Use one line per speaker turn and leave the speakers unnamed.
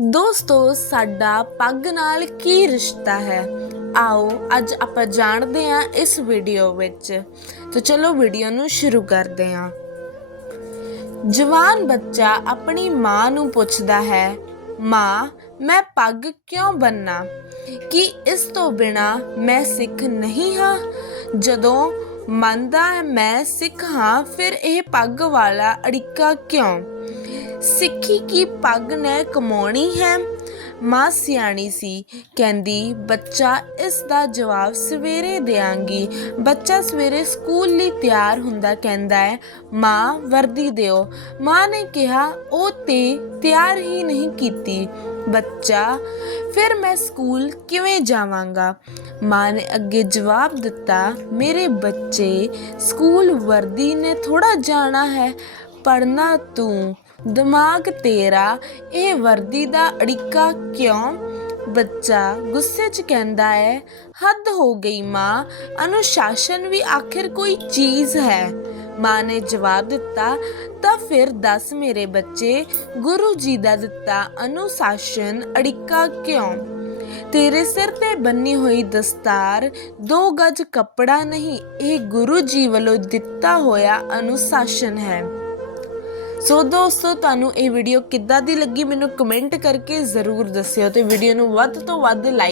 ਦੋਸਤੋ, ਸਾਡਾ ਪੱਗ ਨਾਲ ਕੀ ਰਿਸ਼ਤਾ ਹੈ? ਆਓ, ਅੱਜ ਆਪਾਂ ਜਾਣਦੇ ਹਾਂ ਇਸ ਵੀਡੀਓ ਵਿੱਚ। ਤਾਂ ਚਲੋ ਵੀਡੀਓ ਨੂੰ ਸ਼ੁਰੂ ਕਰਦੇ ਹਾਂ। ਜਵਾਨ ਬੱਚਾ ਆਪਣੀ ਮਾਂ ਨੂੰ ਪੁੱਛਦਾ ਹੈ, ਮਾਂ, ਮੈਂ ਪੱਗ ਕਿਉਂ ਬੰਨਾ ਕੀ ਇਸ ਤੋਂ ਬਿਨਾ ਮੈਂ ਸਿੱਖ ਨਹੀਂ ਹਾਂ? ਜਦੋਂ ਮੰਨਦਾ ਮੈਂ ਸਿੱਖ ਹਾਂ, ਫਿਰ ਇਹ ਪੱਗ ਵਾਲਾ ਅੜਿੱਕਾ ਕਿਉਂ? ਸਿੱਖੀ ਕੀ ਪੱਗ ਨੇ ਕਮਾਉਣੀ ਹੈ? ਮਾਂ ਸਿਆਣੀ ਸੀ, ਕਹਿੰਦੀ, ਬੱਚਾ ਇਸ ਦਾ ਜਵਾਬ ਸਵੇਰੇ ਦੇਾਂਗੀ ਬੱਚਾ ਸਵੇਰੇ ਸਕੂਲ ਲਈ ਤਿਆਰ ਹੁੰਦਾ ਕਹਿੰਦਾ ਹੈ, ਮਾਂ, ਵਰਦੀ ਦਿਓ। ਮਾਂ ਨੇ ਕਿਹਾ, ਉਹ ਤੇ ਤਿਆਰ ਹੀ ਨਹੀਂ ਕੀਤੀ। ਬੱਚਾ, ਫਿਰ ਮੈਂ ਸਕੂਲ ਕਿਵੇਂ ਜਾਵਾਂਗਾ? ਮਾਂ ਨੇ ਅੱਗੇ ਜਵਾਬ ਦਿੱਤਾ, ਮੇਰੇ ਬੱਚੇ, ਸਕੂਲ ਵਰਦੀ ਨੇ ਥੋੜਾ ਜਾਣਾ ਹੈ ਪੜਨਾ ਤੂੰ। ਦਿਮਾਗ ਤੇਰਾ ਇਹ ਵਰਦੀ ਦਾ ਅੜਿੱਕਾ ਕਿਉਂ? ਬੱਚਾ ਗੁੱਸੇ 'ਚ ਕਹਿੰਦਾ ਹੈ, ਹੱਦ ਹੋ ਗਈ ਮਾਂ, ਅਨੁਸ਼ਾਸਨ ਵੀ ਆਖਿਰ ਕੋਈ ਚੀਜ਼ ਹੈ। ਮਾਂ ਨੇ ਜਵਾਬ ਦਿੱਤਾ, ਤਾਂ ਫਿਰ ਦੱਸ ਮੇਰੇ ਬੱਚੇ, ਗੁਰੂ ਜੀ ਦਾ ਦਿੱਤਾ ਅਨੁਸ਼ਾਸਨ ਅੜਿੱਕਾ ਕਿਉਂ? ਤੇਰੇ ਸਿਰ ਤੇ ਬੰਨੀ ਹੋਈ ਦਸਤਾਰ, ਦੋ ਗਜ਼ ਕੱਪੜਾ ਨਹੀਂ, ਇਹ ਗੁਰੂ ਜੀ ਵੱਲੋਂ ਦਿੱਤਾ ਹੋਇਆ ਅਨੁਸ਼ਾਸਨ ਹੈ। ਸੋ ਦੋਸਤੋ, ਤੁਹਾਨੂੰ ਇਹ ਵੀਡੀਓ ਕਿੱਦਾਂ ਦੀ ਲੱਗੀ? ਮੈਨੂੰ ਕਮੈਂਟ ਕਰਕੇ ਜ਼ਰੂਰ ਦੱਸਿਓ ਤੇ ਵੀਡੀਓ ਨੂੰ ਵੱਧ ਤੋਂ ਵੱਧ ਲਾਈਕ